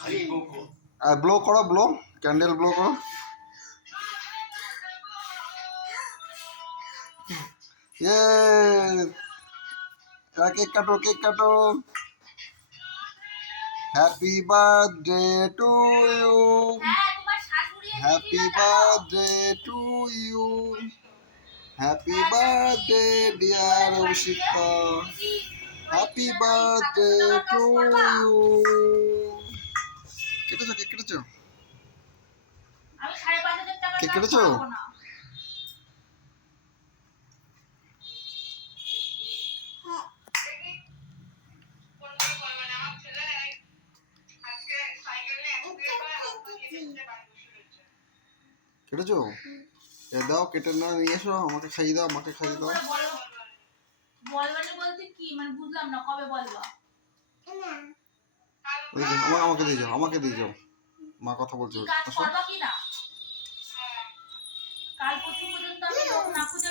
আর blow করো, blow candle blow করো। Yeah, cake কাটো, কেক কাটো। Happy birthday to you, happy birthday to you, happy birthday dear Abhishikta, happy birthday to you. কেটেছো, cake কেটেছো, cake কেটেছো? কেটেছো? দাও, কেটে না নিয়ে এসো, আমাকে খাইয়ে দাও, আমাকে খাইয়ে দাও। বলবানি বলতে কি মানে বুঝলাম না, কবে বলবা? আমাকে দিয়ে যাও, আমাকে দিয়ে যাও, মা কথা বলছো। কাজ করবা কি না? কাল পরশু পর্যন্ত আমি লোক না খুঁজে